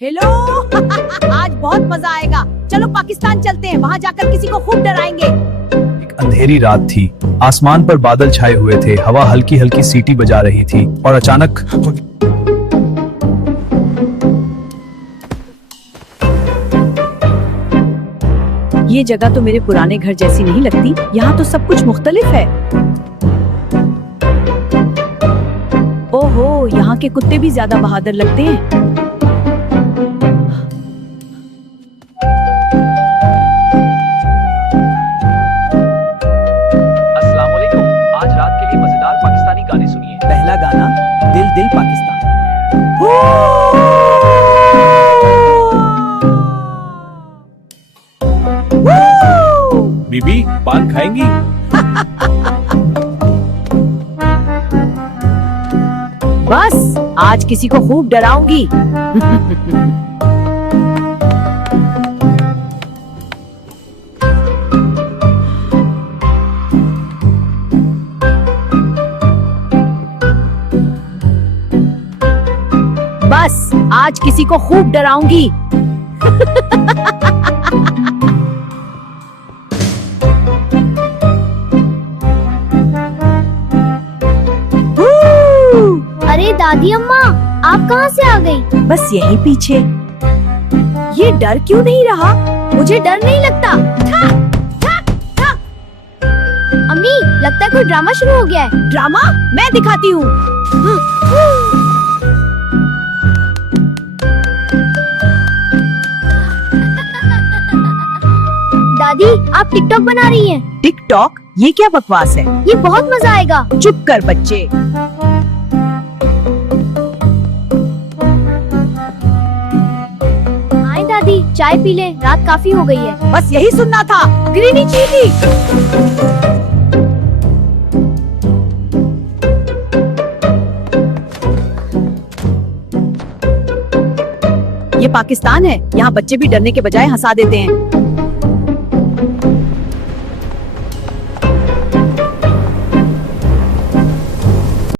Hello आज बहुत मजा आएगा। चलो पाकिस्तान चलते हैं, वहाँ जाकर किसी को खूब डराएंगे। एक अंधेरी रात थी। आसमान पर बादल छाए हुए थे। हवा हल्की हल्की सीटी बजा रही थी और अचानक ये जगह तो मेरे पुराने घर जैसी नहीं लगती। यहाँ तो सब कुछ मुख्तलिफ है। ओहो, यहाँ के कुत्ते भी ज्यादा बहादुर लगते हैं। अस्सलाम वालेकुम। आज रात के लिए मजेदार पाकिस्तानी गाने सुनिए। पहला गाना दिल दिल पाकिस्तान। बीबी पान खाएंगी? बस आज किसी को खूब डराऊंगी। बस आज किसी को खूब डराऊंगी। अरे दादी अम्मा, आप कहाँ से आ गई? बस यहीं पीछे। ये डर क्यों नहीं रहा? मुझे डर नहीं लगता। अम्मी, लगता है कोई ड्रामा शुरू हो गया है। ड्रामा मैं दिखाती हूँ। दादी, आप टिकटॉक बना रही हैं। टिकटॉक? ये क्या बकवास है? ये बहुत मजा आएगा। चुप कर बच्चे। आए दादी, चाय पी ले, रात काफी हो गई है। बस यही सुनना था। ग्रीनी चीनी। ये पाकिस्तान है। यहाँ बच्चे भी डरने के बजाय हंसा देते हैं।